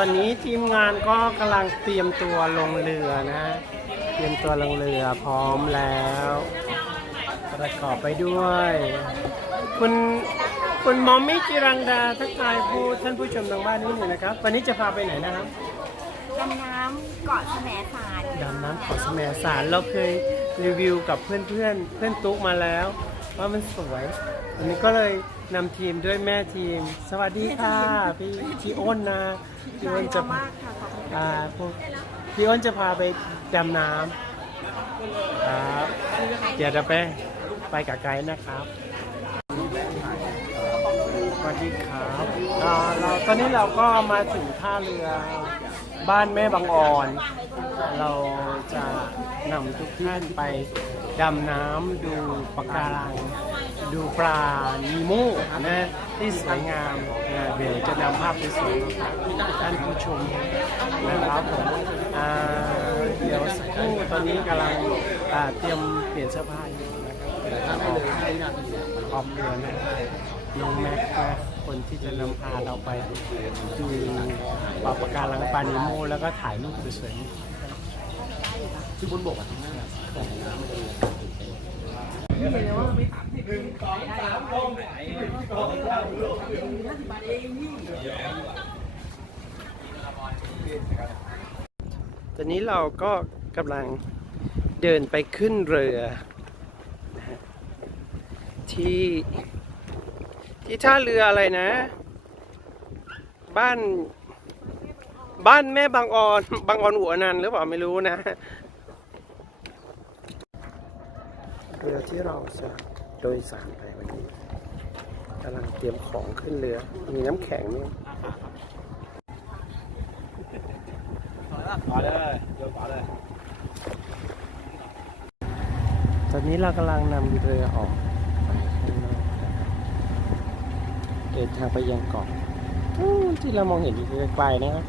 ตอนนี้ทีมงานก็กำลังเตรียมตัวลงเรือนะฮะ เตรียมตัวลงเรือพร้อมแล้ว ประกอบไปด้วย คุณคุณมอมมี่จิรังดาทักทายผู้ท่านผู้ชมทางบ้านนิดหนึ่งนะครับ วันนี้จะพาไปไหนนะครับ ดำน้ำเกาะแสมสารดำน้ำเกาะแสมสารเราเคยรีวิวกับเพื่อนเพื่อนๆเพื่อนตุ๊กมาแล้ว ว่ามันสวย วันนี้ก็เลยนำทีมด้วยแม่ทีม สวัสดีค่ะพี่พี่อ้นนะพี่อ้นจะมากค่ะขอบคุณอ่าพวกพี่อ้นจะพาไปดำน้ำครับเดี๋ยวจะไปไปกับไกด์นะครับสวัสดีครับอ่าเราตอนนี้เราก็มาถึงท่าเรือบ้านแม่บางออน เราจะนำทุกท่านไปดำน้ำดูปะการัง ดูปลานีโมนะที่สวยงามนะเดี๋ยวจะนำภาพสวยๆมาฝากท่านผู้ชมนะครับผมเดี๋ยวสักครู่ตอนนี้กำลังเตรียมเปลี่ยนเสื้อผ้าอยู่นะครับเดี๋ยวจะออกออกเรือนะน้องแม็กซ์นะคนที่จะนำพาเราไปดูปลาปะการังปลานิโมแล้วก็ถ่ายรูปสวยๆ คือบนบกอะทำง่ายอแต่ในน้ำมันจะมีหนึ่งว่ามีสามที่ดึงตอนนี้เราก็กำลังเดินไปขึ้นเรือที่ที่ท่าเรืออะไรนะ บ้านบ้านแม่บางออนบางออนหัวนันหรือเปล่าไม่รู้นะ เรือที่เราจะโดยสารไปวันนี้กำลังเตรียมของขึ้นเรือ มีน้ำแข็งนี่ขวาเลยโยนขวาเลย ตอนนี้เรากำลังนำเรือออกไปข้างนอกนะครับเดินทางไปยังเกาะอู้ที่เรามองเห็นอยู่ไกลๆนะครับ